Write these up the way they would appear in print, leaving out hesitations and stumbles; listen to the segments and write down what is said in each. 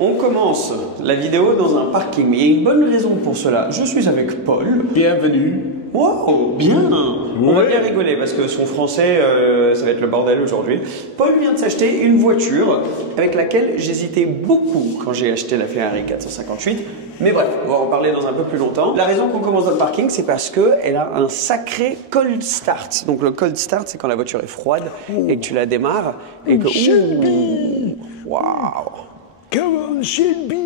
On commence la vidéo dans un parking, mais il y a une bonne raison pour cela. Je suis avec Paul. Bienvenue. Wow, bien. Ouais. On va bien rigoler parce que son français, ça va être le bordel aujourd'hui. Paul vient de s'acheter une voiture avec laquelle j'hésitais beaucoup quand j'ai acheté la Ferrari 458. Mais bref, on va en parler dans un peu plus longtemps. La raison qu'on commence dans le parking, c'est parce qu'elle a un sacré cold start. Donc le cold start, c'est quand la voiture est froide et que tu la démarres et que... Shelby. Waouh. Come on, Shelby.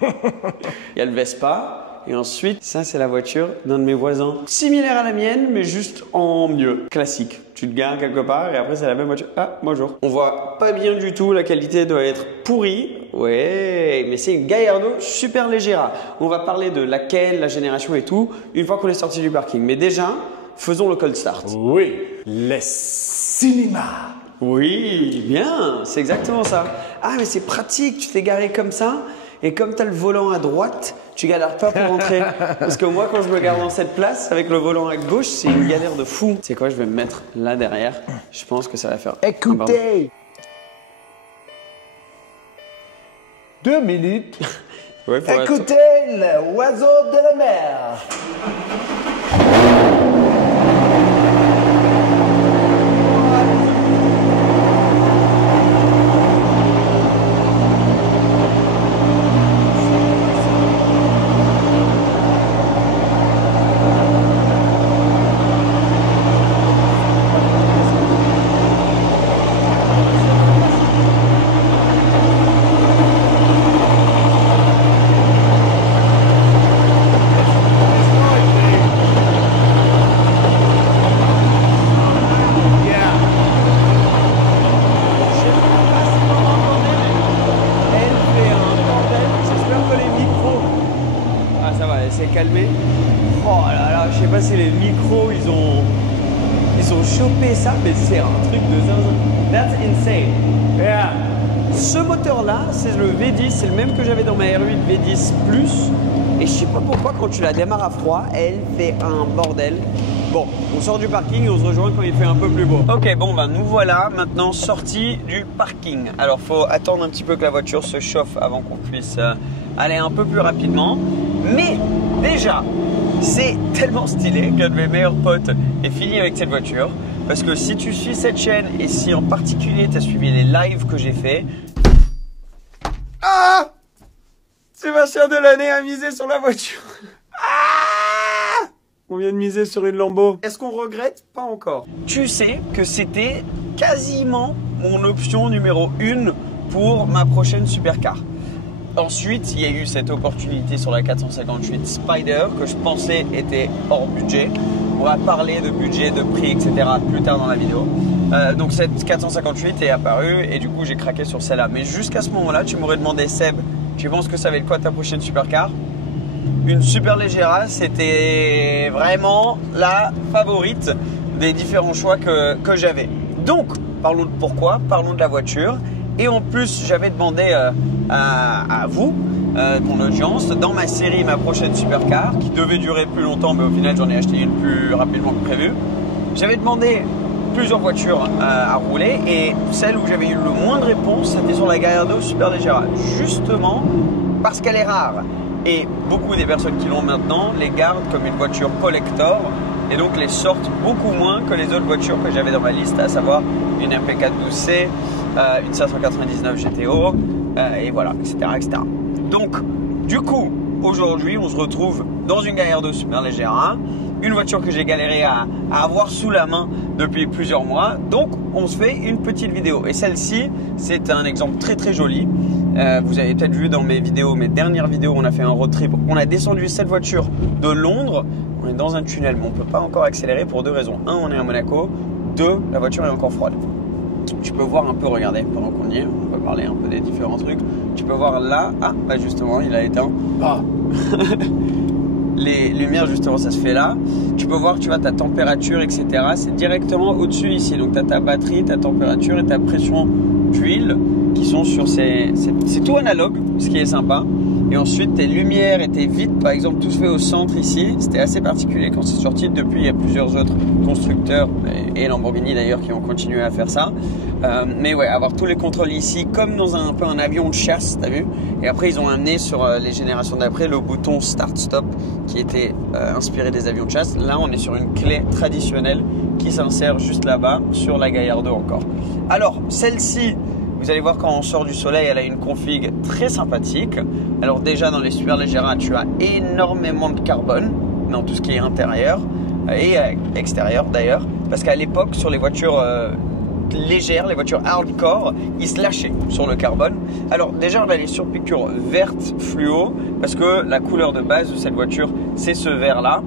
Il y a le Vespa. Et ensuite, ça c'est la voiture d'un de mes voisins. Similaire à la mienne, mais juste en mieux. Classique. Tu te gares quelque part et après c'est la même voiture. Ah, bonjour. On voit pas bien du tout, la qualité doit être pourrie. Ouais, mais c'est une Gallardo super légère. On va parler de laquelle, la génération et tout, une fois qu'on est sorti du parking. Mais déjà, faisons le cold start. Oui, le cinéma. Oui, bien, c'est exactement ça. Ah, mais c'est pratique, tu t'es garé comme ça. Et comme tu as le volant à droite, tu galères pas pour rentrer. Parce que moi, quand je me gare dans cette place, avec le volant à gauche, c'est une galère de fou. C'est quoi, je vais me mettre là derrière. Je pense que ça va faire... Écoutez. 2 minutes. Ouais, Écoutez l'oiseau de la mer. Calmé. Oh là là, je sais pas si les micros ils ont chopé ça, mais c'est un truc de zinzin. That's insane. Yeah. Ce moteur là, c'est le V10, c'est le même que j'avais dans ma R8 V10 Plus. Et je sais pas pourquoi quand tu la démarres à froid, elle fait un bordel. Bon, on sort du parking et on se rejoint quand il fait un peu plus beau. Ok, bon ben nous voilà maintenant sortis du parking. Alors faut attendre un petit peu que la voiture se chauffe avant qu'on puisse aller un peu plus rapidement. Mais déjà, c'est tellement stylé qu'un de mes meilleurs potes est fini avec cette voiture. Parce que si tu suis cette chaîne et si en particulier tu as suivi les lives que j'ai fait... Ah! Sébastien Delaney a misé sur la voiture. Ah! On vient de miser sur une Lambo. Est-ce qu'on regrette? Pas encore. Tu sais que c'était quasiment mon option numéro 1 pour ma prochaine supercar. Ensuite, il y a eu cette opportunité sur la 458 Spider que je pensais était hors budget. On va parler de budget, de prix, etc. plus tard dans la vidéo. Donc cette 458 est apparue et du coup j'ai craqué sur celle-là. Mais jusqu'à ce moment-là, tu m'aurais demandé Seb, tu penses que ça va être quoi ta prochaine supercar? Une super légère, c'était vraiment la favorite des différents choix que j'avais. Donc, parlons de pourquoi, parlons de la voiture. Et en plus, j'avais demandé à vous, mon audience, dans ma série, ma prochaine supercar, qui devait durer plus longtemps, mais au final, j'en ai acheté une plus rapidement que prévu. J'avais demandé plusieurs voitures à rouler et celle où j'avais eu le moins de réponses, c'était sur la Gallardo Superleggera. Justement, parce qu'elle est rare. Et beaucoup des personnes qui l'ont maintenant les gardent comme une voiture collector et donc les sortent beaucoup moins que les autres voitures que j'avais dans ma liste, à savoir une MP412C, une 599 GTO, et voilà, etc., etc. Donc, du coup, aujourd'hui, on se retrouve dans une Gallardo Superleggera, une voiture que j'ai galéré à avoir sous la main depuis plusieurs mois. Donc, on se fait une petite vidéo. Et celle-ci, c'est un exemple très très joli. Vous avez peut-être vu dans mes vidéos, mes dernières vidéos, on a fait un road trip. On a descendu cette voiture de Londres. On est dans un tunnel, mais on ne peut pas encore accélérer pour deux raisons. Un, on est à Monaco. Deux, la voiture est encore froide. Tu peux voir un peu, regardez, pendant qu'on y est, on va parler un peu des différents trucs. Tu peux voir là, ah, bah justement, il a éteint. Ah. Les lumières, justement, ça se fait là. Tu peux voir, tu vois, ta température, etc. C'est directement au-dessus ici. Donc, tu as ta batterie, ta température et ta pression d'huile qui sont sur c'est tout analogue, ce qui est sympa. Et ensuite, tes lumières et tes vitres, par exemple, tout se fait au centre ici. C'était assez particulier quand c'est sorti. Depuis, il y a plusieurs autres constructeurs, et Lamborghini d'ailleurs, qui ont continué à faire ça. Mais ouais, avoir tous les contrôles ici, comme dans un peu un avion de chasse, t'as vu. Et après, ils ont amené sur les générations d'après le bouton Start-Stop qui était inspiré des avions de chasse. Là, on est sur une clé traditionnelle qui s'insère juste là-bas sur la Gallardo encore. Alors, celle-ci, vous allez voir quand on sort du soleil, elle a une config très sympathique. Alors déjà dans les Superleggera, tu as énormément de carbone dans tout ce qui est intérieur et extérieur d'ailleurs. Parce qu'à l'époque, sur les voitures légères, les voitures hardcore, ils se lâchaient sur le carbone. Alors déjà, on a les surpiqûres vertes fluo parce que la couleur de base de cette voiture, c'est ce vert-là.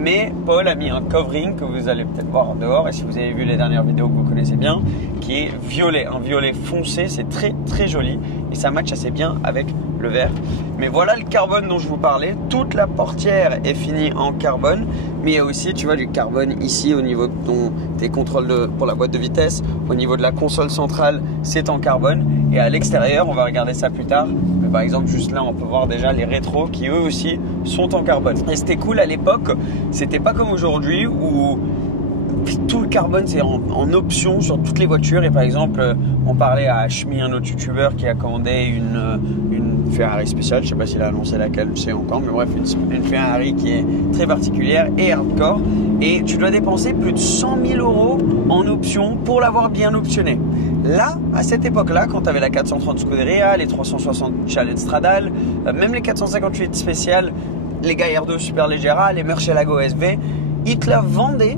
Mais Paul a mis un covering que vous allez peut-être voir dehors, et si vous avez vu les dernières vidéos que vous connaissez bien, qui est violet, un violet foncé, c'est très très joli et ça match assez bien avec le vert. Mais voilà le carbone dont je vous parlais, toute la portière est finie en carbone, mais il y a aussi, tu vois, du carbone ici au niveau de tes contrôles pour la boîte de vitesse, au niveau de la console centrale, c'est en carbone, et à l'extérieur, on va regarder ça plus tard, mais par exemple juste là on peut voir déjà les rétros qui eux aussi sont en carbone. Et c'était cool à l'époque, c'était pas comme aujourd'hui où tout le carbone c'est en option sur toutes les voitures. Et par exemple, on parlait à Ashmi, un autre youtubeur qui a commandé une Ferrari spéciale, je sais pas s'il a annoncé laquelle, je sais encore, mais bref, une Ferrari qui est très particulière et hardcore, et tu dois dépenser plus de 100 000 € en option pour l'avoir bien optionné. Là, à cette époque-là, quand tu avais la 430 Scuderia, les 360 Challenge Stradale, même les 458 spéciales, les Gallardo Superleggera, les Murcielago SV, ils te la vendaient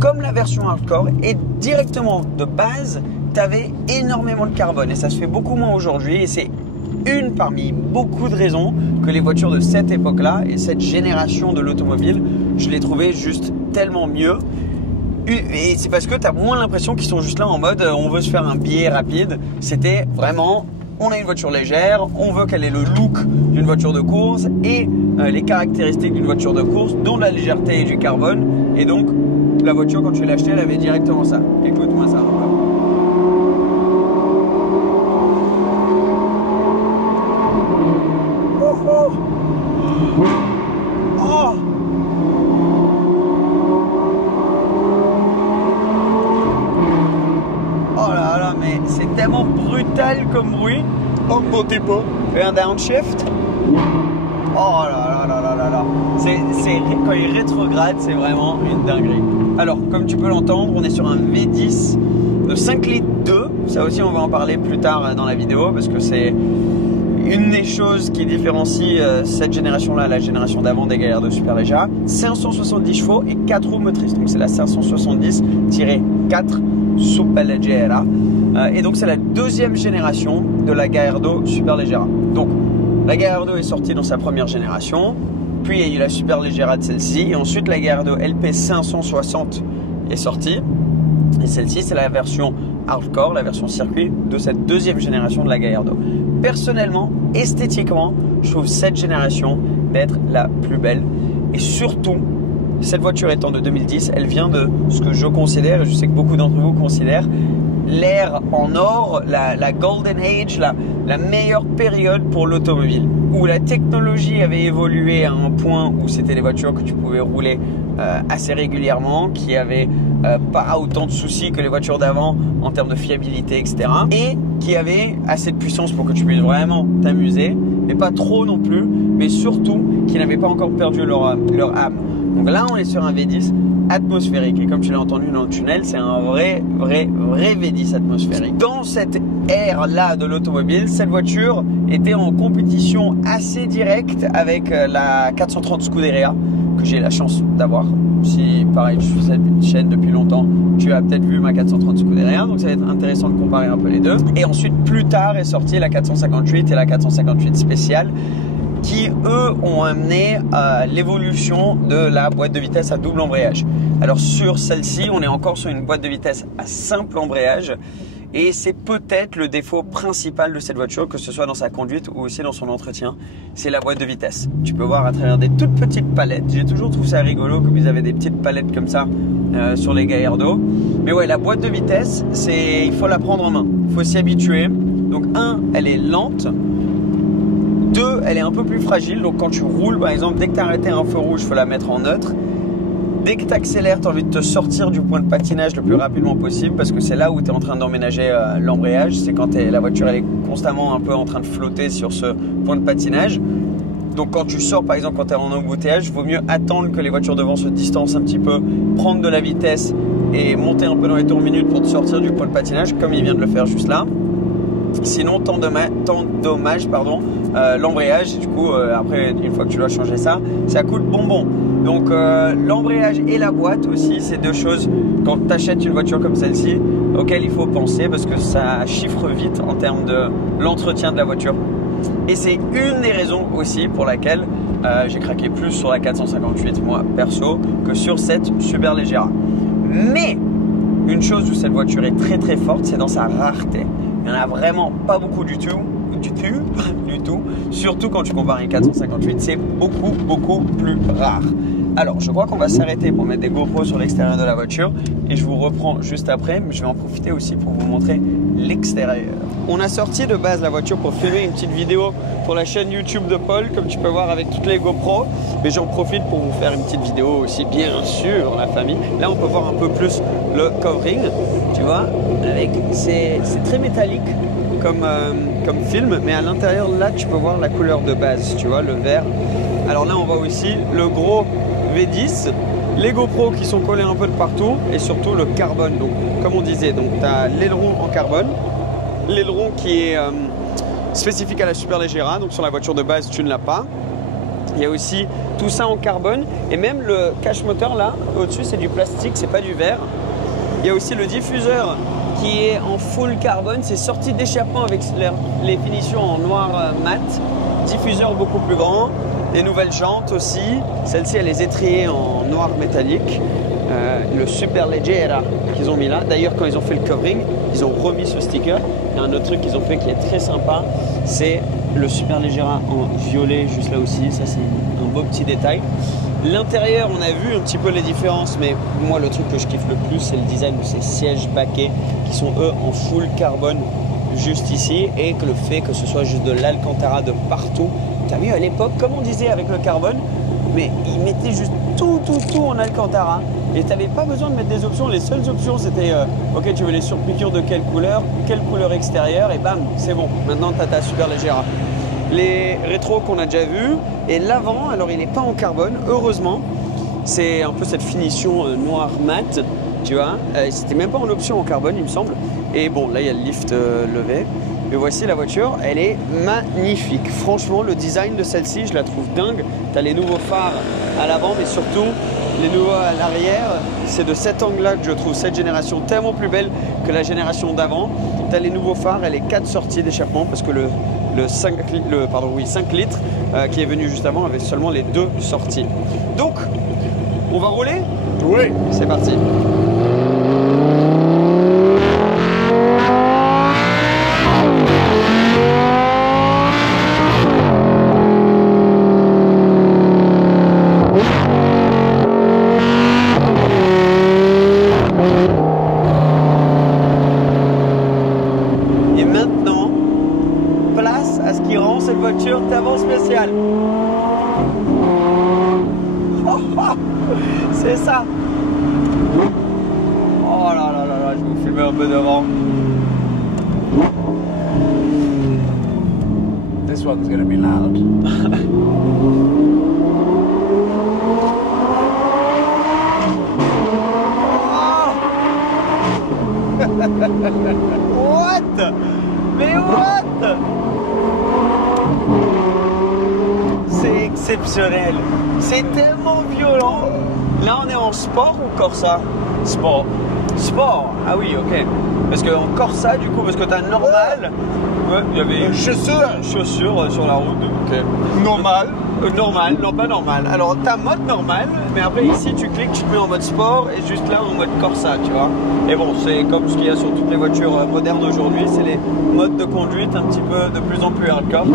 comme la version hardcore, et directement de base, tu avais énormément de carbone, et ça se fait beaucoup moins aujourd'hui, et c'est une parmi beaucoup de raisons que les voitures de cette époque-là et cette génération de l'automobile, je les trouvais juste tellement mieux. Et c'est parce que tu as moins l'impression qu'ils sont juste là en mode on veut se faire un billet rapide. C'était vraiment, on a une voiture légère, on veut qu'elle ait le look d'une voiture de course et les caractéristiques d'une voiture de course, dont la légèreté et du carbone. Et donc la voiture, quand tu l'as achetée, elle avait directement ça. Écoute-moi ça. Oh, oh là là, mais c'est tellement brutal comme bruit. Oh, montez pas. Fais un downshift. Oh là là là là là là. Quand il rétrograde, c'est vraiment une dinguerie. Alors, comme tu peux l'entendre, on est sur un V10 de 5 litres 2. Ça aussi, on va en parler plus tard dans la vidéo, parce que c'est une des choses qui différencie cette génération-là, la génération d'avant des Gallardo Superleggera. 570 chevaux et 4 roues motrices. Donc, c'est la 570-4 Superleggera. Et donc, c'est la deuxième génération de la Gallardo Superleggera. Donc, la Gallardo est sortie dans sa première génération. Puis, il y a eu la Superleggera de celle-ci. Et ensuite, la Gallardo LP 560 est sortie. Et celle-ci, c'est la version hardcore, la version circuit de cette deuxième génération de la Gallardo. Personnellement, esthétiquement, je trouve cette génération d'être la plus belle. Et surtout, cette voiture étant de 2010, elle vient de ce que je considère, et je sais que beaucoup d'entre vous considèrent, l'ère en or, la Golden Age, la meilleure période pour l'automobile, où la technologie avait évolué à un point où c'était des voitures que tu pouvais rouler assez régulièrement, qui avaient pas autant de soucis que les voitures d'avant en termes de fiabilité, etc. Et qui avaient assez de puissance pour que tu puisses vraiment t'amuser, mais pas trop non plus, mais surtout qui n'avaient pas encore perdu leur âme. Donc là, on est sur un V10 atmosphérique, et comme tu l'as entendu dans le tunnel, c'est un vrai V10 atmosphérique. Dans cette ère-là de l'automobile, cette voiture était en compétition assez directe avec la 430 Scuderia, que j'ai la chance d'avoir. Si pareil, je suis cette chaîne depuis longtemps, tu as peut-être vu ma 430 Scuderia, donc ça va être intéressant de comparer un peu les deux. Et ensuite, plus tard est sortie la 458 et la 458 spéciale, qui eux ont amené l'évolution de la boîte de vitesse à double embrayage. Alors sur celle-ci, on est encore sur une boîte de vitesse à simple embrayage, et c'est peut-être le défaut principal de cette voiture, que ce soit dans sa conduite ou aussi dans son entretien, c'est la boîte de vitesse. Tu peux voir à travers des toutes petites palettes. J'ai toujours trouvé ça rigolo comme ils avaient des petites palettes comme ça sur les Gallardo. Mais ouais, la boîte de vitesse, il faut la prendre en main, il faut s'y habituer. Donc un, elle est lente. Deux, elle est un peu plus fragile. Donc quand tu roules, par exemple, dès que tu as arrêté un feu rouge, il faut la mettre en neutre. Dès que tu accélères, tu as envie de te sortir du point de patinage le plus rapidement possible parce que c'est là où tu es en train d'emménager l'embrayage. C'est quand la voiture elle est constamment un peu en train de flotter sur ce point de patinage. Donc quand tu sors, par exemple, quand tu es en embouteillage, il vaut mieux attendre que les voitures devant se distancent un petit peu, prendre de la vitesse et monter un peu dans les tours minutes pour te sortir du point de patinage comme il vient de le faire juste là. Sinon, t'endommages l'embrayage. Et du coup, après, une fois que tu dois changer ça, ça coûte bonbon. Donc, l'embrayage et la boîte aussi, c'est deux choses quand tu achètes une voiture comme celle-ci auxquelles il faut penser parce que ça chiffre vite en termes de l'entretien de la voiture. Et c'est une des raisons aussi pour laquelle j'ai craqué plus sur la 458 moi perso que sur cette Superleggera. Mais une chose où cette voiture est très très forte, c'est dans sa rareté. Il n'y en a vraiment pas beaucoup du tout. Surtout quand tu compares une 458, c'est beaucoup plus rare. Alors, je crois qu'on va s'arrêter pour mettre des GoPros sur l'extérieur de la voiture et je vous reprends juste après, mais je vais en profiter aussi pour vous montrer l'extérieur. On a sorti de base la voiture pour filmer une petite vidéo pour la chaîne YouTube de Paul, comme tu peux voir avec toutes les GoPros, mais j'en profite pour vous faire une petite vidéo aussi, bien sûr, la famille. Là, on peut voir un peu plus le covering, tu vois, c'est très métallique comme film, mais à l'intérieur, là, tu peux voir la couleur de base, tu vois, le vert. Alors là, on voit aussi le gros V10, les GoPros qui sont collés un peu de partout et surtout le carbone. Donc, comme on disait, tu as l'aileron en carbone, l'aileron qui est spécifique à la Superleggera, donc sur la voiture de base, tu ne l'as pas. Il y a aussi tout ça en carbone et même le cache moteur là, au-dessus, c'est du plastique, c'est pas du verre. Il y a aussi le diffuseur qui est en full carbone, c'est sorti d'échappement avec les finitions en noir mat, diffuseur beaucoup plus grand, des nouvelles jantes aussi, celle-ci elle est étriée en noir métallique, le Superleggera qu'ils ont mis là. D'ailleurs quand ils ont fait le covering, ils ont remis ce sticker. Il y a un autre truc qu'ils ont fait qui est très sympa, c'est le Superleggera en violet juste là aussi, ça c'est un beau petit détail. L'intérieur, on a vu un petit peu les différences, mais moi le truc que je kiffe le plus, c'est le design de ces sièges baquets qui sont eux en full carbone juste ici, et que le fait que ce soit juste de l'Alcantara de partout. T'as vu à l'époque, comme on disait avec le carbone, mais ils mettaient juste tout en Alcantara et t'avais pas besoin de mettre des options. Les seules options c'était ok, tu veux les surpiqûres de quelle couleur extérieure, et bam, c'est bon, maintenant t'as ta Superleggera. Les rétros qu'on a déjà vus, et l'avant, alors il n'est pas en carbone, heureusement, c'est un peu cette finition noir mat, tu vois, c'était même pas en option en carbone il me semble, et bon là il y a le lift levé, mais voici la voiture, elle est magnifique, franchement le design de celle-ci je la trouve dingue, tu as les nouveaux phares à l'avant mais surtout les nouveaux à l'arrière, c'est de cet angle-là que je trouve cette génération tellement plus belle que la génération d'avant. Tu as les nouveaux phares et les 4 sorties d'échappement parce que le 5 litres qui est venu juste avant avait seulement les 2 sorties. Donc, on va rouler? Oui. C'est parti. Spécial. C'est ça. Oh là là là là, je vais vous filmer un peu devant. This one's gonna be loud. What? Mais what? C'est exceptionnel. C'est tellement violent. Là, on est en sport ou Corsa? Sport. Sport. Ah oui, ok. Parce qu'en Corsa, du coup, parce que t'as normal. Ouais, il y avait chaussures sur la route. Ok. Normal. Normal, non pas normal. Alors t'as mode normal, mais après ici tu cliques, tu te mets en mode sport et juste là en mode Corsa, tu vois. Et bon, c'est comme ce qu'il y a sur toutes les voitures modernes aujourd'hui, c'est les modes de conduite un petit peu de plus en plus hardcore.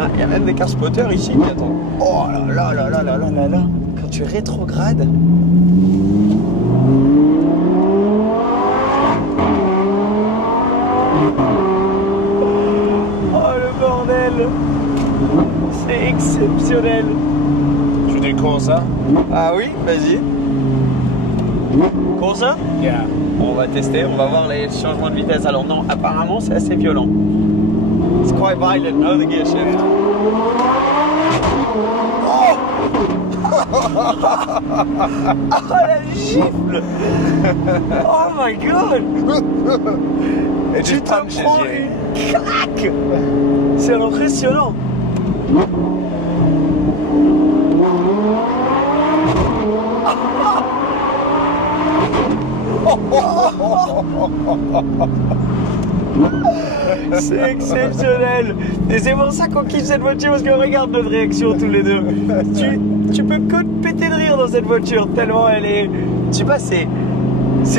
Ah, il y a même des car spotters ici qui attendent. Oh là là là là là là là là. Quand tu rétrogrades. C'est exceptionnel. Tu dis quoi ça? Ah oui, vas-y. Corsa? Yeah. On va tester, on va voir les changements de vitesse. Alors non, apparemment c'est assez violent. It's quite violent, no, the gear shift. Oh, oh la gifle. Oh my god. It Tu just te punches prends you. une claque. C'est impressionnant. C'est exceptionnel. Et c'est pour ça qu'on kiffe cette voiture, parce qu'on regarde notre réaction tous les deux. Tu peux que te péter de rire dans cette voiture, tellement elle est... Je sais pas, c'est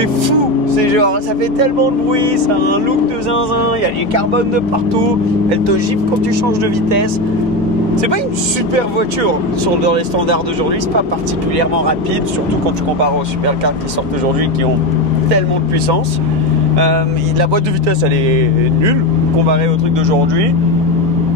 fou. C'est genre, ça fait tellement de bruit, ça a un look de zinzin, il y a du carbone de partout, elle te gifle quand tu changes de vitesse. C'est pas une super voiture dans les standards d'aujourd'hui, c'est pas particulièrement rapide, surtout quand tu compares aux supercars qui sortent aujourd'hui qui ont tellement de puissance. La boîte de vitesse elle est nulle comparée au truc d'aujourd'hui.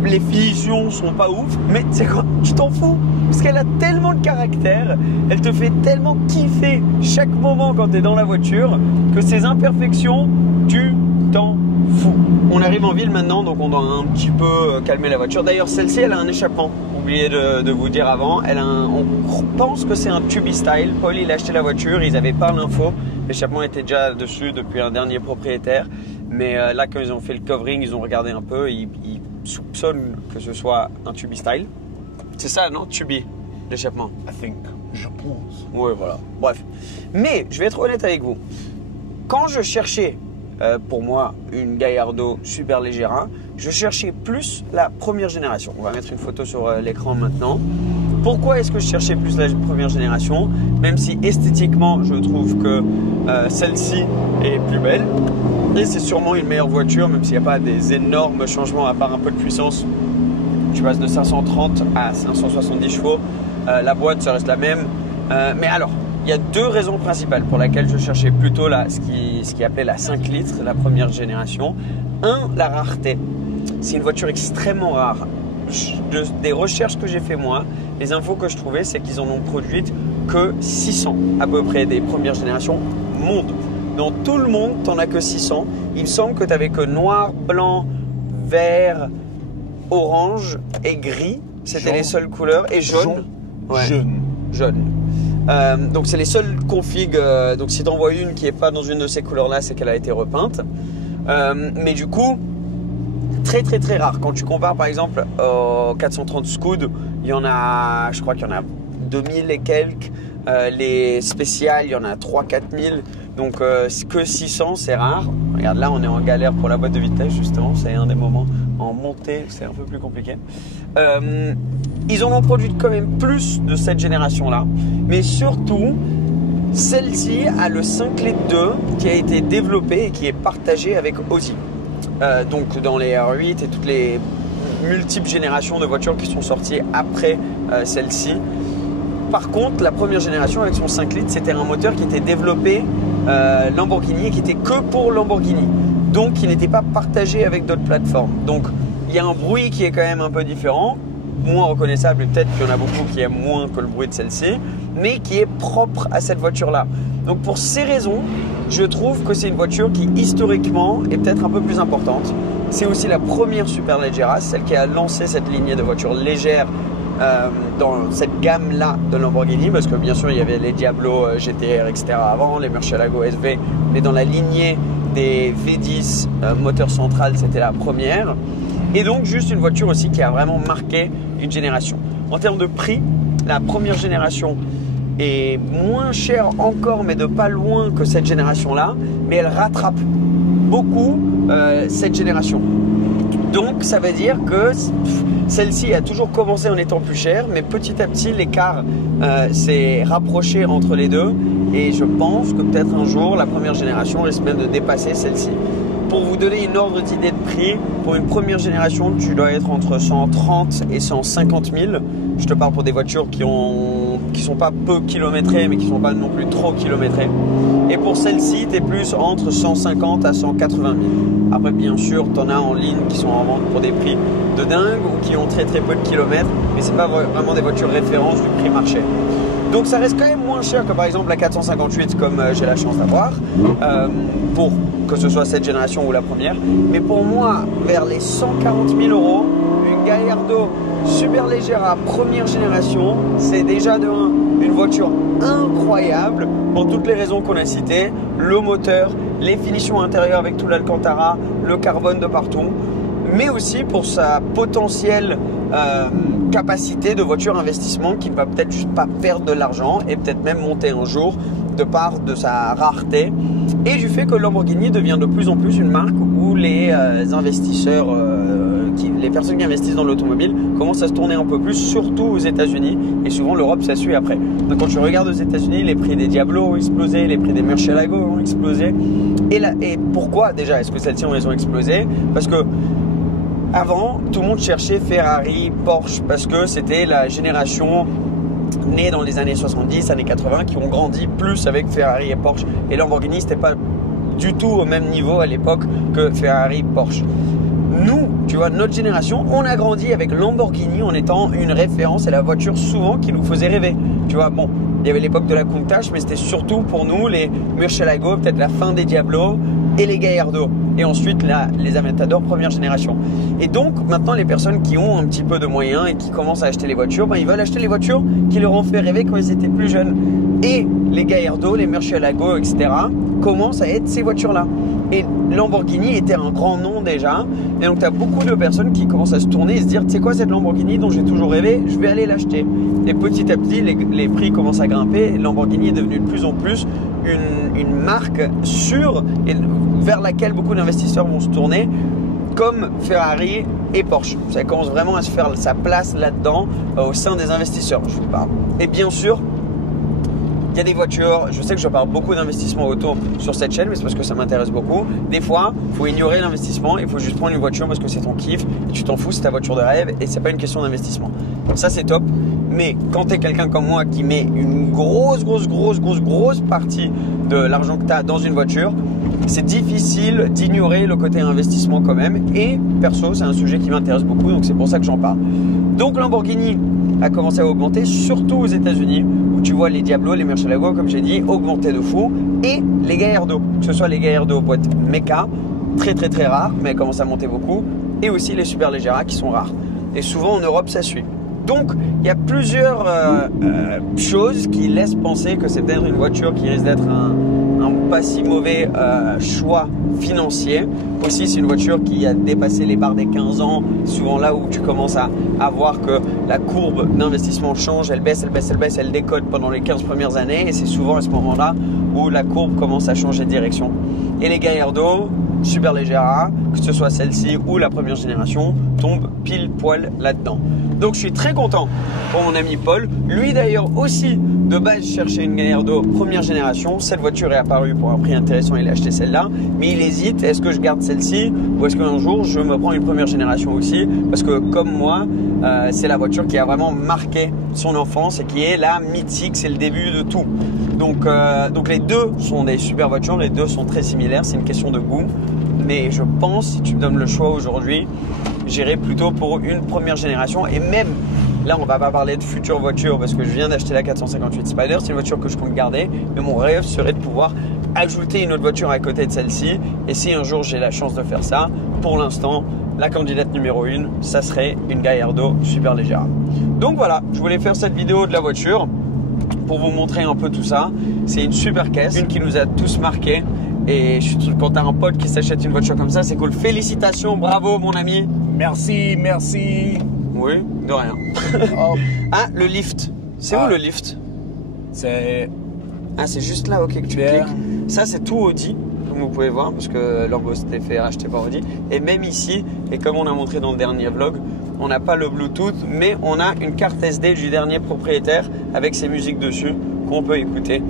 Les finitions sont pas ouf, mais c'est quoi? Tu t'en fous parce qu'elle a tellement de caractère, elle te fait tellement kiffer chaque moment quand tu es dans la voiture que ces imperfections, tu t'en fous. On arrive en ville maintenant, donc on doit un petit peu calmer la voiture. D'ailleurs, celle-ci, elle a un échappement. Oublié de vous dire avant, on pense que c'est un Tubi Style. Paul, il a acheté la voiture, ils n'avaient pas l'info. L'échappement était déjà dessus depuis un dernier propriétaire. Mais là, quand ils ont fait le covering, ils ont regardé un peu. Ils soupçonnent que ce soit un Tubi Style. C'est ça, non? Tubi, l'échappement. I think. Je pense. Oui, voilà. Bref. Mais, je vais être honnête avec vous. Quand je cherchais, pour moi, une Gallardo Super Leggera, je cherchais plus la première génération. On va mettre une photo sur l'écran maintenant. Pourquoi est-ce que je cherchais plus la première génération? Même si esthétiquement, je trouve que celle-ci est plus belle. Et c'est sûrement une meilleure voiture, même s'il n'y a pas des énormes changements à part un peu de puissance. Tu passes de 530 à 570 chevaux. La boîte, ça reste la même. Mais alors, il y a deux raisons principales pour lesquelles je cherchais plutôt ce qui appelait la 5 litres, la première génération. Un, la rareté. C'est une voiture extrêmement rare. Des recherches que j'ai fait moi, les infos que je trouvais, c'est qu'ils en ont produites que 600 à peu près des premières générations monde. Dans tout le monde, t'en as que 600. Il me semble que tu n'avais que noir, blanc, vert, orange et gris. C'était les seules couleurs. Et jaune. Ouais. Jaune. Donc c'est les seules configs. Donc si tu en vois une qui n'est pas dans une de ces couleurs-là, c'est qu'elle a été repeinte. Mais du coup, très très très rare. Quand tu compares par exemple au 430 Scud, il y en a, je crois qu'il y en a 2000 et quelques. Les spéciales, il y en a 3-4 000. Donc que 600, c'est rare. Regarde, là on est en galère pour la boîte de vitesse justement. C'est un des moments en montée, c'est un peu plus compliqué. Ils en ont produit quand même plus de cette génération-là. Mais surtout, celle-ci a le 5 litres 2 qui a été développé et qui est partagé avec Audi. Donc dans les R8 et toutes les multiples générations de voitures qui sont sorties après celle-ci. Par contre, la première génération avec son 5 litres, c'était un moteur qui était développé Lamborghini et qui était que pour Lamborghini. Donc, qui n'était pas partagé avec d'autres plateformes. Donc, il y a un bruit qui est quand même un peu différent, moins reconnaissable et peut-être qu'il y en a beaucoup qui aiment moins que le bruit de celle-ci, mais qui est propre à cette voiture-là. Donc, pour ces raisons, je trouve que c'est une voiture qui, historiquement, est peut-être un peu plus importante. C'est aussi la première Super Leggera, celle qui a lancé cette lignée de voitures légères dans cette gamme-là de Lamborghini, parce que bien sûr il y avait les Diablo GTR etc. avant, les Murcielago SV, mais dans la lignée des V10 moteur central, c'était la première. Et donc juste une voiture aussi qui a vraiment marqué une génération. En termes de prix, la première génération est moins chère encore, mais de pas loin que cette génération-là, mais elle rattrape beaucoup cette génération. Donc ça veut dire que celle-ci a toujours commencé en étant plus chère, mais petit à petit l'écart s'est rapproché entre les deux et je pense que peut-être un jour la première génération risque même de dépasser celle-ci. Pour vous donner une ordre d'idée de prix, pour une première génération tu dois être entre 130 et 150 000 Je te parle pour des voitures qui sont pas peu kilométrées, mais qui sont pas non plus trop kilométrées. Et pour celle-ci, tu es plus entre 150 à 180 000. Après, bien sûr, tu en as en ligne qui sont en vente pour des prix de dingue ou qui ont très très peu de kilomètres, mais c'est pas vraiment des voitures références du prix marché. Donc ça reste quand même moins cher que par exemple la 458 comme j'ai la chance d'avoir, pour que ce soit cette génération ou la première. Mais pour moi, vers les 140 000 €, une Gallardo super légère à première génération, c'est déjà de 1 une voiture incroyable pour toutes les raisons qu'on a citées, le moteur, les finitions intérieures avec tout l'Alcantara, le carbone de partout, mais aussi pour sa potentielle capacité de voiture investissement qui ne va peut-être juste pas perdre de l'argent et peut-être même monter un jour de part de sa rareté et du fait que Lamborghini devient de plus en plus une marque où les investisseurs, les personnes qui investissent dans l'automobile commencent à se tourner un peu plus, surtout aux États-Unis, et souvent l'Europe ça suit après. Donc quand tu regardes aux États-Unis, les prix des Diablo ont explosé, les prix des Murcielago ont explosé. Et pourquoi déjà est-ce que celles-ci ont explosé? Parce que avant, tout le monde cherchait Ferrari, Porsche, parce que c'était la génération née dans les années 70, années 80, qui ont grandi plus avec Ferrari et Porsche. Et Lamborghini, c'était pas du tout au même niveau à l'époque que Ferrari, Porsche. Nous, tu vois, notre génération, on a grandi avec Lamborghini en étant une référence et la voiture souvent qui nous faisait rêver. Tu vois, bon, il y avait l'époque de la Countach, mais c'était surtout pour nous les Murcielago, peut-être la fin des Diablo et les Gallardo. Et ensuite les Aventador première génération. Et donc maintenant les personnes qui ont un petit peu de moyens et qui commencent à acheter les voitures, ben, ils veulent acheter les voitures qui leur ont fait rêver quand ils étaient plus jeunes. Et les Gallardo, les Murcielago, etc. commencent à être ces voitures-là. Et Lamborghini était un grand nom déjà. Et donc tu as beaucoup de personnes qui commencent à se tourner et se dire, tu sais quoi, cette Lamborghini dont j'ai toujours rêvé, je vais aller l'acheter. Et petit à petit, les prix commencent à grimper. Et Lamborghini est devenu de plus en plus une marque sûre et vers laquelle beaucoup d'investisseurs vont se tourner, comme Ferrari et Porsche. Ça commence vraiment à se faire sa place là-dedans au sein des investisseurs, je vous parle. Et bien sûr, il y a des voitures, je sais que je parle beaucoup d'investissement auto sur cette chaîne, mais c'est parce que ça m'intéresse beaucoup. Des fois, il faut ignorer l'investissement, il faut juste prendre une voiture parce que c'est ton kiff, et tu t'en fous, c'est ta voiture de rêve et c'est pas une question d'investissement. Ça c'est top, mais quand tu es quelqu'un comme moi qui met une grosse partie de l'argent que tu as dans une voiture, c'est difficile d'ignorer le côté investissement quand même. Et perso, c'est un sujet qui m'intéresse beaucoup, donc c'est pour ça que j'en parle. Donc Lamborghini a commencé à augmenter, surtout aux États-Unis, où tu vois les Diablo, les Murcielago, comme j'ai dit, augmenter de fou, et les Gallardo, que ce soit les Gallardo boîte Mecha, très rares, mais elles commencent à monter beaucoup, et aussi les Super Leggera qui sont rares. Et souvent en Europe, ça suit. Donc, il y a plusieurs choses qui laissent penser que c'est peut-être une voiture qui risque d'être un pas si mauvais choix financier. Aussi, c'est une voiture qui a dépassé les barres des 15 ans. Souvent là où tu commences à voir que la courbe d'investissement change, elle baisse, elle décolle pendant les 15 premières années. Et c'est souvent à ce moment-là où la courbe commence à changer de direction. Et les Gallardo, Super Leggera, que ce soit celle-ci ou la première génération, tombent pile poil là-dedans. Donc je suis très content pour mon ami Paul. Lui d'ailleurs aussi de base cherchait une Gallardo première génération. Cette voiture est apparue pour un prix intéressant, il a acheté celle-là. Mais il hésite, est-ce que je garde celle-ci ou est-ce qu'un jour je me prends une première génération aussi? Parce que comme moi, c'est la voiture qui a vraiment marqué son enfance et qui est la mythique, c'est le début de tout. Donc les deux sont des super voitures, les deux sont très similaires, c'est une question de goût. Mais je pense, si tu me donnes le choix aujourd'hui, j'irai plutôt pour une première génération. Et même, là on va pas parler de future voiture parce que je viens d'acheter la 458 Spider, c'est une voiture que je compte garder. Mais mon rêve serait de pouvoir ajouter une autre voiture à côté de celle-ci. Et si un jour j'ai la chance de faire ça, pour l'instant, la candidate numéro 1, ça serait une Gallardo Super Leggera. Donc voilà, je voulais faire cette vidéo de la voiture pour vous montrer un peu tout ça. C'est une super caisse, une qui nous a tous marqués. Et quand tu as un pote qui s'achète une voiture comme ça, c'est cool. Félicitations, bravo mon ami. Merci. Oui, de rien. Oh. Ah, le lift. C'est où le lift? C'est... Ah, c'est juste là, ok, que tu cliques. Ça, c'est tout Audi, comme vous pouvez voir, parce que Lambo s'était fait racheter par Audi. Et même ici, et comme on a montré dans le dernier vlog, on n'a pas le Bluetooth, mais on a une carte SD du dernier propriétaire avec ses musiques dessus qu'on peut écouter.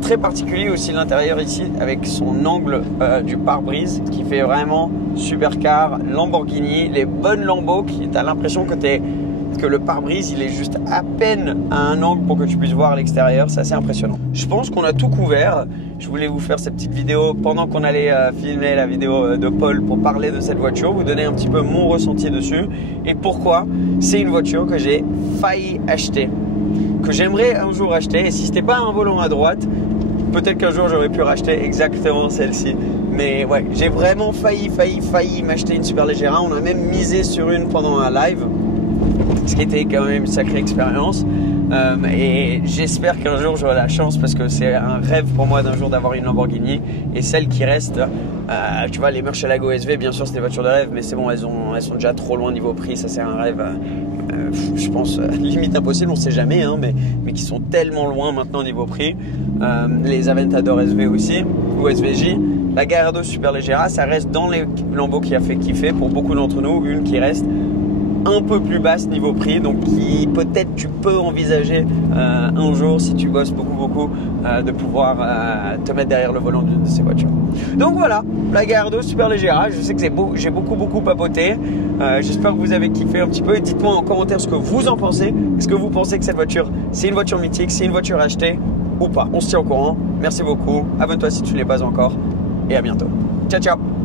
Très particulier aussi l'intérieur ici avec son angle du pare-brise qui fait vraiment supercar, Lamborghini, les bonnes Lambo qui t'as l'impression que le pare-brise il est juste à peine à un angle pour que tu puisses voir l'extérieur, c'est assez impressionnant. Je pense qu'on a tout couvert. Je voulais vous faire cette petite vidéo pendant qu'on allait filmer la vidéo de Paul pour parler de cette voiture, vous donner un petit peu mon ressenti dessus et pourquoi c'est une voiture que j'ai failli acheter, que j'aimerais un jour acheter, et si c'était pas un volant à droite, peut-être qu'un jour j'aurais pu racheter exactement celle-ci. Mais ouais, j'ai vraiment failli m'acheter une Superleggera. On a même misé sur une pendant un live, ce qui était quand même une sacrée expérience. Et j'espère qu'un jour j'aurai la chance, parce que c'est un rêve pour moi d'un jour d'avoir une Lamborghini. Et celle qui reste, tu vois, les Murcielago SV, bien sûr c'est des voitures de rêve, mais c'est bon, elles sont déjà trop loin niveau prix. Ça c'est un rêve, je pense, limite impossible, on sait jamais, hein, mais qui sont tellement loin maintenant niveau prix. Les Aventador SV aussi, ou SVJ. La Gallardo Superleggera, ça reste dans les Lambo qui a fait kiffer pour beaucoup d'entre nous, une qui reste un peu plus basse niveau prix, donc qui peut-être tu peux envisager un jour, si tu bosses beaucoup, de pouvoir te mettre derrière le volant d'une de ces voitures. Donc voilà, la Gallardo Superleggera. Je sais que j'ai beaucoup papoté. J'espère que vous avez kiffé un petit peu. Dites-moi en commentaire ce que vous en pensez. Est-ce que vous pensez que cette voiture, c'est une voiture mythique, c'est une voiture achetée ou pas? On se tient au courant. Merci beaucoup. Abonne-toi si tu ne l'es pas encore. Et à bientôt. Ciao, ciao.